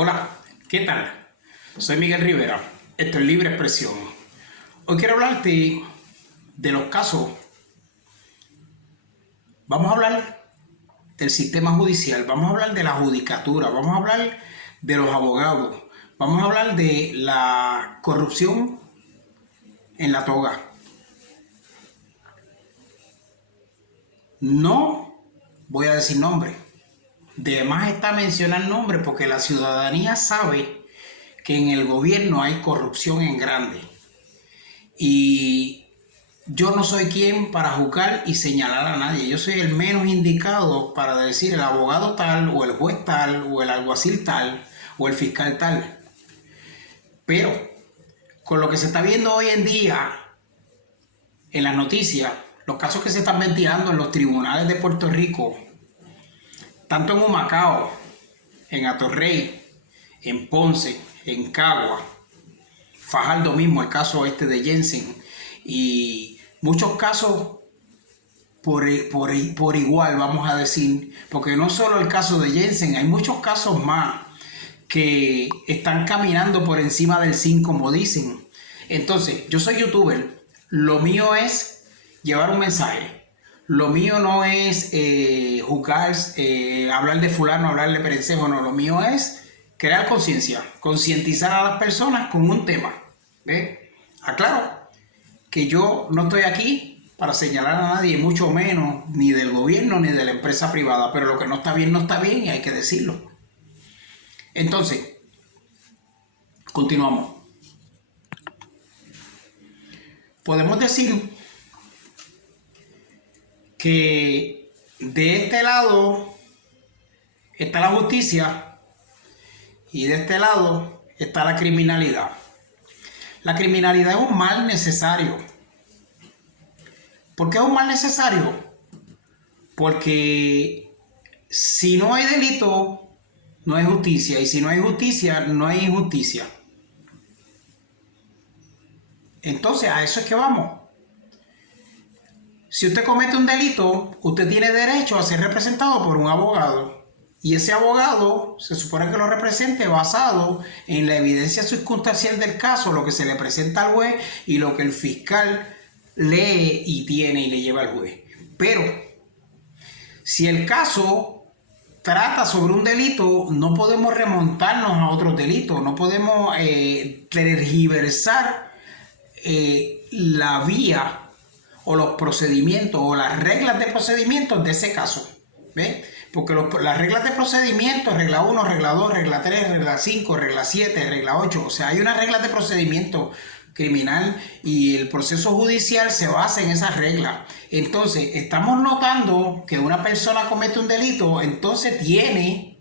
Hola, ¿qué tal? Soy Miguel Rivera, esto es Libre Expresión. Hoy quiero hablarte de los casos. Vamos a hablar del sistema judicial, vamos a hablar de la judicatura, vamos a hablar de los abogados, vamos a hablar de la corrupción en la toga. No voy a decir nombre. De más está mencionar nombre porque la ciudadanía sabe que en el gobierno hay corrupción en grande. Y yo no soy quien para juzgar y señalar a nadie. Yo soy el menos indicado para decir el abogado tal, o el juez tal, o el alguacil tal, o el fiscal tal. Pero con lo que se está viendo hoy en día en las noticias, los casos que se están ventilando en los tribunales de Puerto Rico, tanto en Humacao, en Atorrey, en Ponce, en Cagua, Fajardo mismo, el caso de Jensen, y muchos casos por igual, vamos a decir, porque no solo el caso de Jensen, hay muchos casos más que están caminando por encima del zinc, como dicen. Entonces, yo soy youtuber, lo mío es llevar un mensaje. Lo mío no es juzgar, hablar de fulano, hablar de perencejo, no. Lo mío es crear conciencia, concientizar a las personas con un tema. ¿Ve? Aclaro que yo no estoy aquí para señalar a nadie, mucho menos ni del gobierno ni de la empresa privada, pero lo que no está bien y hay que decirlo. Entonces, continuamos. Podemos decir que de este lado está la justicia y de este lado está la criminalidad. La criminalidad es un mal necesario. ¿Por qué es un mal necesario? Porque si no hay delito, no hay justicia. Y si no hay justicia, no hay injusticia. Entonces, a eso es que vamos. Si usted comete un delito, usted tiene derecho a ser representado por un abogado. Y ese abogado se supone que lo represente basado en la evidencia circunstancial del caso, lo que se le presenta al juez y lo que el fiscal lee y tiene y le lleva al juez. Pero si el caso trata sobre un delito, no podemos remontarnos a otros delitos, no podemos tergiversar la vía o los procedimientos o las reglas de procedimientos de ese caso. ¿Ve? Porque las reglas de procedimiento, regla 1, regla 2, regla 3, regla 5, regla 7, regla 8, o sea, hay unas reglas de procedimiento criminal y el proceso judicial se basa en esas reglas. Entonces, estamos notando que una persona comete un delito, entonces tiene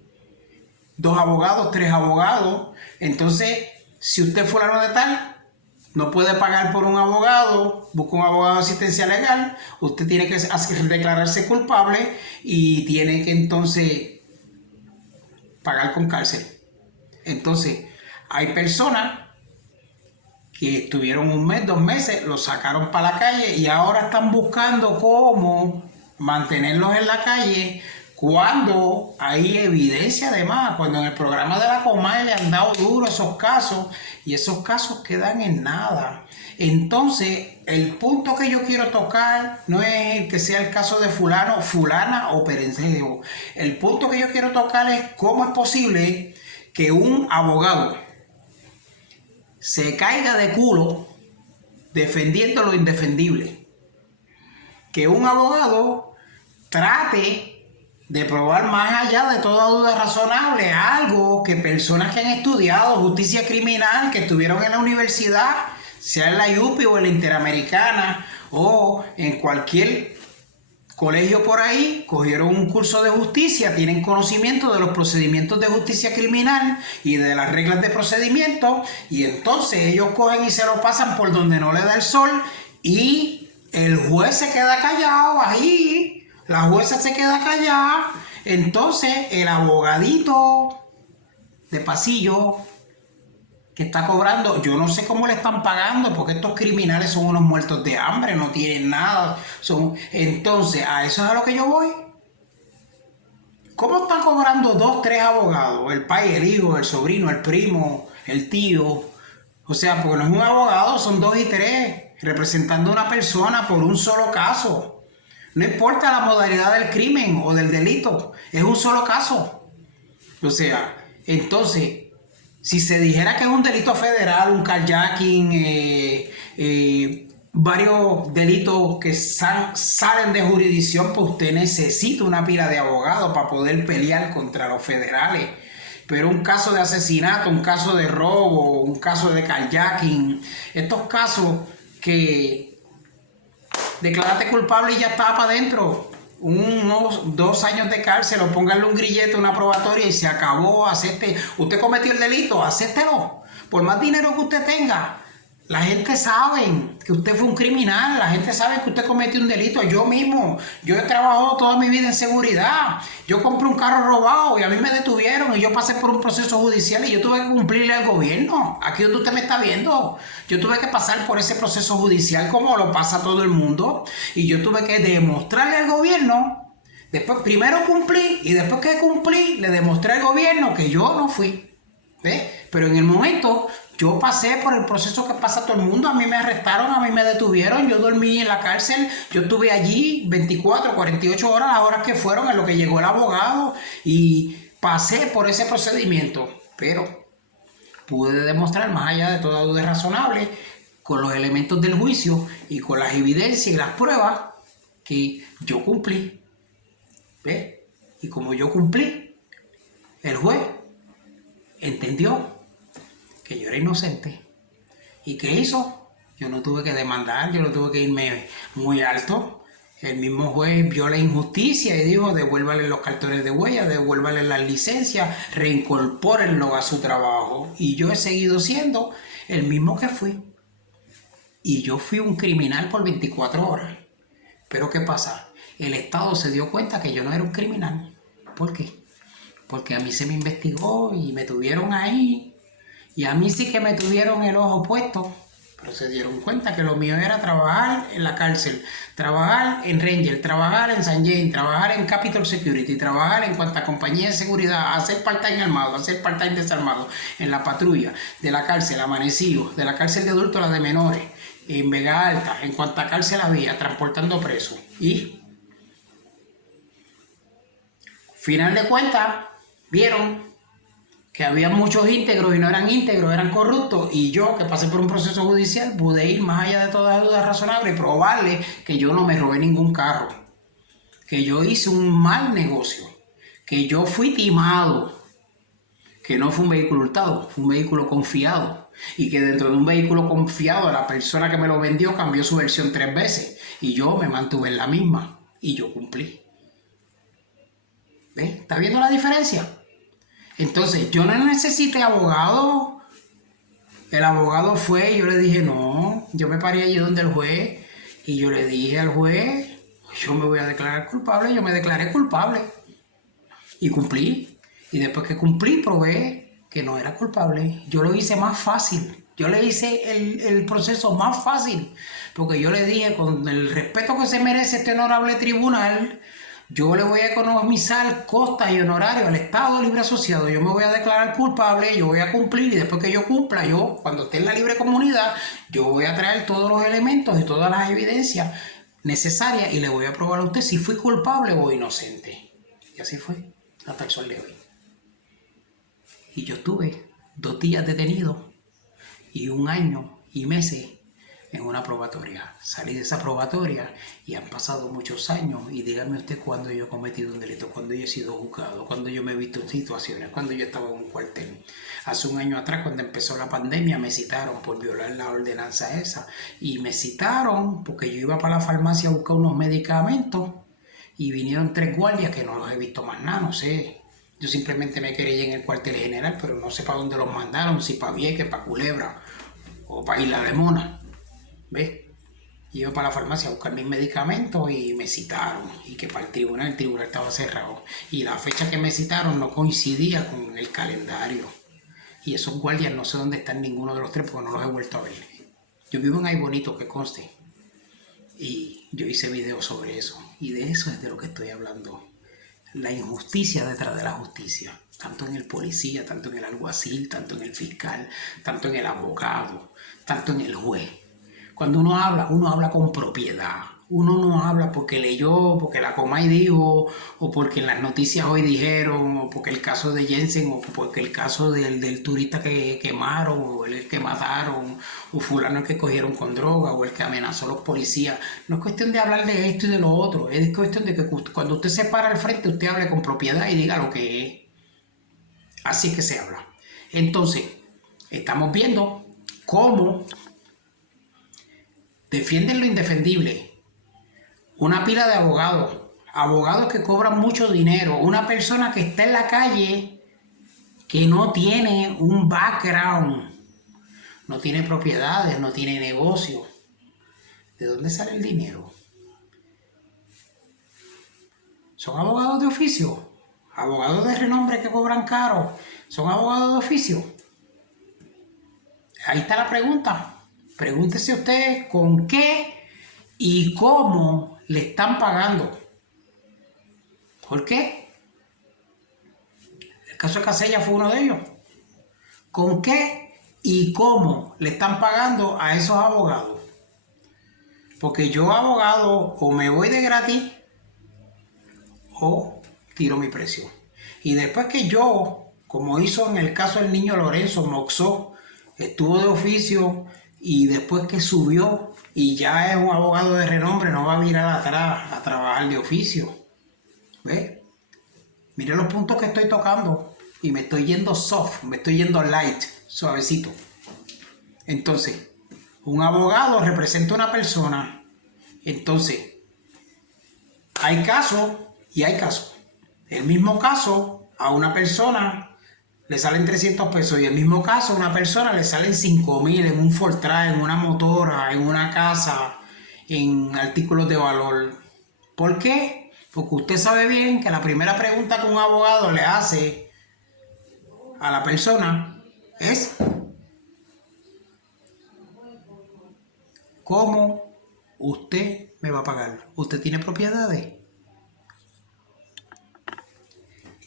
2 abogados, 3 abogados. Entonces, si usted es fulano de tal, no puede pagar por un abogado, busca un abogado de asistencia legal, usted tiene que declararse culpable y tiene que entonces pagar con cárcel. Entonces, hay personas que estuvieron 1 mes, 2 meses, los sacaron para la calle y ahora están buscando cómo mantenerlos en la calle cuando hay evidencia además, cuando en el programa de la Comay le han dado duro esos casos y esos casos quedan en nada. Entonces, el punto que yo quiero tocar no es que sea el caso de fulano, fulana o perencejo. El punto que yo quiero tocar es cómo es posible que un abogado se caiga de culo defendiendo lo indefendible. Que un abogado trate de probar más allá de toda duda razonable algo que personas que han estudiado justicia criminal, que estuvieron en la universidad, sea en la UPI o en la Interamericana o en cualquier colegio por ahí, cogieron un curso de justicia, tienen conocimiento de los procedimientos de justicia criminal y de las reglas de procedimiento, y entonces ellos cogen y se lo pasan por donde no le da el sol y el juez se queda callado ahí. La jueza se queda callada, entonces el abogadito de pasillo que está cobrando, yo no sé cómo le están pagando, porque estos criminales son unos muertos de hambre, no tienen nada. Entonces, a eso es a lo que yo voy. ¿Cómo están cobrando 2, 3 abogados? El padre, el hijo, el sobrino, el primo, el tío. O sea, porque no es un abogado, son 2 y 3 representando a una persona por un solo caso. No importa la modalidad del crimen o del delito, es un solo caso. O sea, entonces, si se dijera que es un delito federal, un carjacking, varios delitos que salen de jurisdicción, pues usted necesita una pila de abogados para poder pelear contra los federales. Pero un caso de asesinato, un caso de robo, un caso de carjacking, estos casos que declaraste culpable y ya estaba para adentro, unos 2 años de cárcel o pónganle un grillete, una probatoria y se acabó. Usted cometió el delito, acéptelo. Por más dinero que usted tenga, la gente sabe que usted fue un criminal, la gente sabe que usted cometió un delito. Yo he trabajado toda mi vida en seguridad. Yo compré un carro robado y a mí me detuvieron y yo pasé por un proceso judicial y yo tuve que cumplirle al gobierno. Aquí donde usted me está viendo, yo tuve que pasar por ese proceso judicial como lo pasa todo el mundo y yo tuve que demostrarle al gobierno. Después, primero cumplí y después que cumplí, le demostré al gobierno que yo no fui. ¿Ves? Pero en el momento yo pasé por el proceso que pasa todo el mundo. A mí me arrestaron, a mí me detuvieron, yo dormí en la cárcel, yo estuve allí 24, 48 horas, las horas que fueron en lo que llegó el abogado y pasé por ese procedimiento. Pero pude demostrar, más allá de toda duda razonable, con los elementos del juicio y con las evidencias y las pruebas, que yo cumplí. ¿Ves? Y como yo cumplí, el juez entendió que yo era inocente. ¿Y qué hizo? Yo no tuve que demandar, yo no tuve que irme muy alto. El mismo juez vio la injusticia y dijo: devuélvale los cartones de huella, devuélvale las licencias, reincorpórenlo a su trabajo. Y yo he seguido siendo el mismo que fui. Y yo fui un criminal por 24 horas. Pero ¿qué pasa? El Estado se dio cuenta que yo no era un criminal. ¿Por qué? Porque a mí se me investigó y me tuvieron ahí. Y a mí sí que me tuvieron el ojo puesto. Pero se dieron cuenta que lo mío era trabajar en la cárcel, trabajar en Ranger, trabajar en San James, trabajar en Capital Security, trabajar en cuanta compañía de seguridad, hacer part-time armado, hacer part-time desarmado, en la patrulla, de la cárcel, amanecido, de la cárcel de adultos a la de menores, en Vega Alta, en cuanta cárcel había, transportando presos. Y, final de cuentas, vieron que había muchos íntegros y no eran íntegros, eran corruptos, y yo, que pasé por un proceso judicial, pude ir más allá de toda duda razonable y probarle que yo no me robé ningún carro, que yo hice un mal negocio, que yo fui timado, que no fue un vehículo hurtado, fue un vehículo confiado, y que dentro de un vehículo confiado la persona que me lo vendió cambió su versión 3 veces, y yo me mantuve en la misma, y yo cumplí. ¿Ves? ¿Está viendo la diferencia? Entonces, yo no necesité abogado. El abogado fue y yo le dije: no, yo me paré allí donde el juez y yo le dije al juez: yo me voy a declarar culpable. Yo me declaré culpable y cumplí. Y después que cumplí, probé que no era culpable. Yo lo hice más fácil. Yo le hice el proceso más fácil, porque yo le dije, con el respeto que se merece este honorable tribunal, yo le voy a economizar costas y honorarios al Estado Libre Asociado. Yo me voy a declarar culpable, yo voy a cumplir, y después que yo cumpla, cuando esté en la libre comunidad, yo voy a traer todos los elementos y todas las evidencias necesarias y le voy a probar a usted si fui culpable o inocente. Y así fue, hasta el sol de hoy. Y yo estuve 2 días detenido y 1 año y meses en una probatoria. Salí de esa probatoria y han pasado muchos años, y dígame usted cuándo yo he cometido un delito, cuándo yo he sido juzgado, cuándo yo me he visto en situaciones, cuándo yo estaba en un cuartel. Hace 1 año atrás, cuando empezó la pandemia, me citaron por violar la ordenanza esa, y me citaron porque yo iba para la farmacia a buscar unos medicamentos y vinieron 3 guardias que no los he visto más nada, no sé. Yo simplemente me quería en el cuartel general, pero no sé para dónde los mandaron, si para Vieques, para Culebra o para Isla de Mona. ¿Ves? Iba para la farmacia a buscar mis medicamentos y me citaron, y que para el tribunal estaba cerrado y la fecha que me citaron no coincidía con el calendario, y esos guardias no sé dónde están ninguno de los 3 porque no los he vuelto a ver. Yo vivo en Ay Bonito, que conste, y yo hice videos sobre eso, y de eso es de lo que estoy hablando. la injusticia detrás de la justicia, tanto en el policía, tanto en el alguacil, tanto en el fiscal, tanto en el abogado, tanto en el juez. Cuando uno habla con propiedad. Uno no habla porque leyó, porque la Comay dijo, o porque en las noticias hoy dijeron, o porque el caso de Jensen, o porque el caso del turista que quemaron, o el que mataron, o fulano que cogieron con droga, o el que amenazó a los policías. No es cuestión de hablar de esto y de lo otro, es cuestión de que cuando usted se para al frente, usted hable con propiedad y diga lo que es. Así es que se habla. Entonces, estamos viendo cómo defienden lo indefendible. Una pila de abogados que cobran mucho dinero, una persona que está en la calle que no tiene un background, no tiene propiedades, no tiene negocio. ¿De dónde sale el dinero? ¿Son abogados de oficio? ¿Abogados de renombre que cobran caro? ¿Son abogados de oficio? Ahí está la pregunta. Pregúntese usted con qué y cómo le están pagando. ¿Por qué? El caso de Casella fue uno de ellos. ¿Con qué y cómo le están pagando a esos abogados? Porque yo, abogado, o me voy de gratis o tiro mi precio. Y después que yo, como hizo en el caso del niño Lorenzo Moxó, estuvo de oficio y después que subió y ya es un abogado de renombre, no va a mirar atrás a trabajar de oficio. ¿Ve? Mire los puntos que estoy tocando y me estoy yendo soft, me estoy yendo light, suavecito. Entonces, un abogado representa a una persona. Entonces, hay casos y hay casos. El mismo caso a una persona le salen 300 pesos y el mismo caso a una persona le salen 5,000 en un Fortran, en una motora, en una casa, en artículos de valor. ¿Por qué? Porque usted sabe bien que la primera pregunta que un abogado le hace a la persona es ¿cómo usted me va a pagar? ¿Usted tiene propiedades?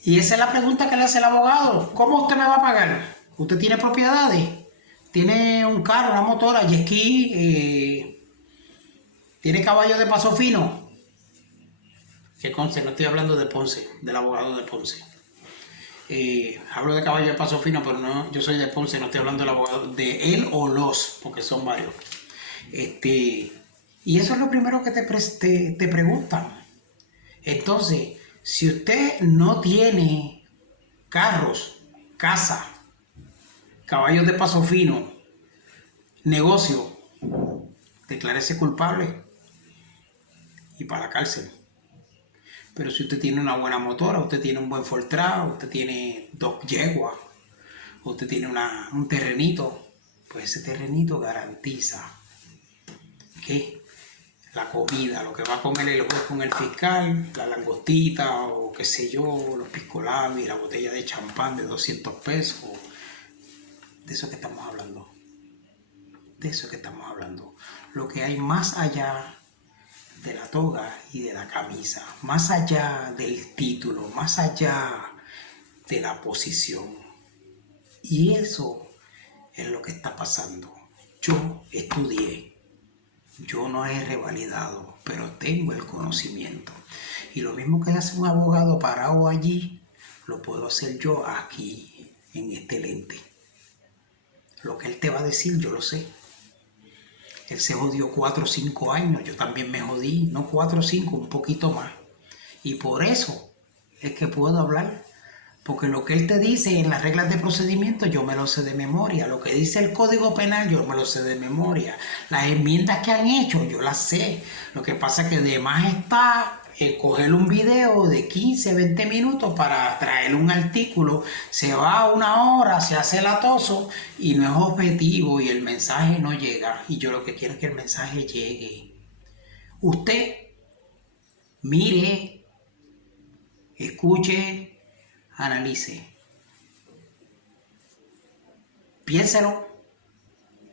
Y esa es la pregunta que le hace el abogado. ¿Cómo usted me va a pagar? ¿Usted tiene propiedades? ¿Tiene un carro, una motora, jet ski? ¿Tiene caballo de paso fino? Que conste, no estoy hablando de Ponce, del abogado de Ponce. Hablo de caballo de paso fino, pero no, yo soy de Ponce, no estoy hablando del abogado, de él o los, porque son varios. Y eso es lo primero que te preguntan. Entonces, si usted no tiene carros, casa, caballos de paso fino, negocio, declárese culpable y para la cárcel. Pero si usted tiene una buena motora, usted tiene un buen Fortran, usted tiene 2 yeguas, usted tiene un terrenito, pues ese terrenito garantiza que la comida, lo que va a comer el juez con el fiscal, la langostita o qué sé yo, los piscolabis, la botella de champán de 200 pesos, de eso que estamos hablando. De eso que estamos hablando. Lo que hay más allá de la toga y de la camisa, más allá del título, más allá de la posición. Y eso es lo que está pasando. Yo estudié. Yo no he revalidado, pero tengo el conocimiento. Y lo mismo que hace un abogado parado allí, lo puedo hacer yo aquí, en este lente. Lo que él te va a decir, yo lo sé. Él se jodió 4 o 5 años, yo también me jodí, no 4 o 5, un poquito más. Y por eso es que puedo hablar. Porque lo que él te dice en las reglas de procedimiento yo me lo sé de memoria. Lo que dice el Código Penal yo me lo sé de memoria. Las enmiendas que han hecho yo las sé. Lo que pasa es que de más está coger un video de 15, 20 minutos para traer un artículo. Se va 1 hora, se hace latoso y no es objetivo y el mensaje no llega. Y yo lo que quiero es que el mensaje llegue. Usted mire, escuche, analice, piénselo,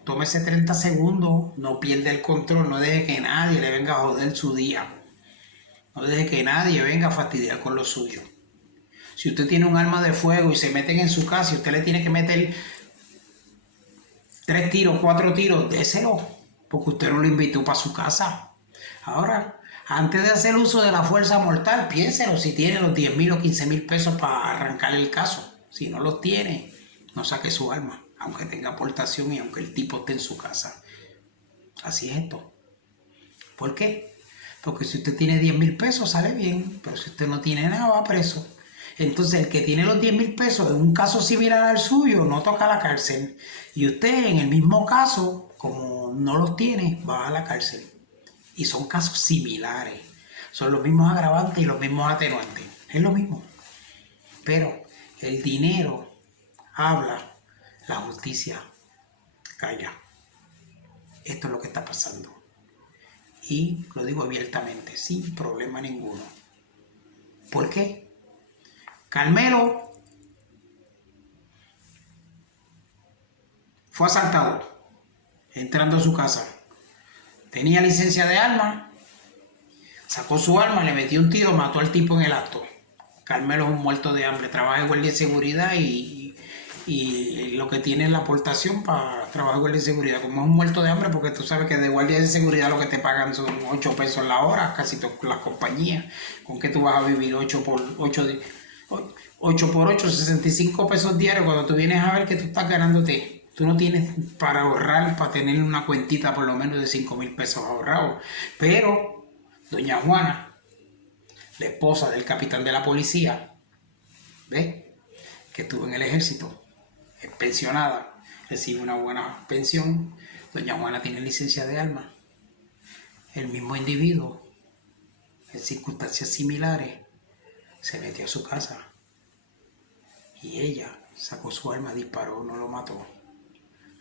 tómese 30 segundos, no pierda el control, no deje que nadie le venga a joder su día. No deje que nadie venga a fastidiar con lo suyo. Si usted tiene un arma de fuego y se meten en su casa y usted le tiene que meter 3 tiros, 4 tiros, déselo, porque usted no lo invitó para su casa. Ahora, antes de hacer uso de la fuerza mortal, piénselo si tiene los 10,000 o 15,000 pesos para arrancar el caso. Si no los tiene, no saque su arma, aunque tenga aportación y aunque el tipo esté en su casa. Así es esto. ¿Por qué? Porque si usted tiene 10,000 pesos sale bien, pero si usted no tiene nada va preso. Entonces el que tiene los 10,000 pesos en un caso similar al suyo no toca la cárcel. Y usted en el mismo caso, como no los tiene, va a la cárcel. Y son casos similares. Son los mismos agravantes y los mismos atenuantes. Es lo mismo. Pero el dinero habla, la justicia calla. Esto es lo que está pasando. Y lo digo abiertamente, sin problema ninguno. ¿Por qué? Carmelo fue asaltado entrando a su casa. Tenía licencia de arma, sacó su arma, le metió un tiro, mató al tipo en el acto. Carmelo es un muerto de hambre, trabaja en guardia de seguridad y lo que tiene es la aportación para trabajar en guardia de seguridad. Como es un muerto de hambre, porque tú sabes que de guardia de seguridad lo que te pagan son 8 pesos la hora, casi todas las compañías. ¿Con qué tú vas a vivir 8 por 8, 65 pesos diarios cuando tú vienes a ver que tú estás ganándote? Tú no tienes para ahorrar, para tener una cuentita por lo menos de 5,000 pesos ahorrados. Pero doña Juana, la esposa del capitán de la policía, ¿ves? Que estuvo en el ejército, es pensionada, recibe una buena pensión. Doña Juana tiene licencia de armas. El mismo individuo, en circunstancias similares, se metió a su casa y ella sacó su arma, disparó, no lo mató,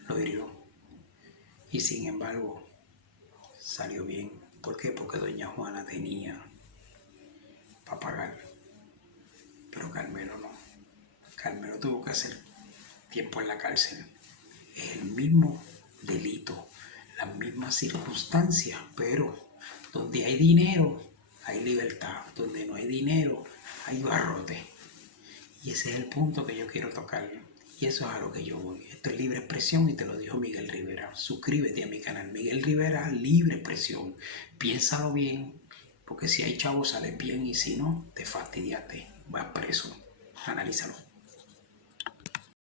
lo hirió. Y sin embargo, salió bien. ¿Por qué? Porque doña Juana tenía para pagar. Pero Carmelo no. Carmelo tuvo que hacer tiempo en la cárcel. Es el mismo delito, las mismas circunstancias, pero donde hay dinero, hay libertad. Donde no hay dinero, hay barrote. Y ese es el punto que yo quiero tocar. Y eso es a lo que yo voy. Esto es libre expresión y te lo dijo Miguel Rivera. Suscríbete a mi canal. Miguel Rivera, libre expresión. Piénsalo bien, porque si hay chavos sales bien y si no, te fastidiaste. Vas preso. Analízalo.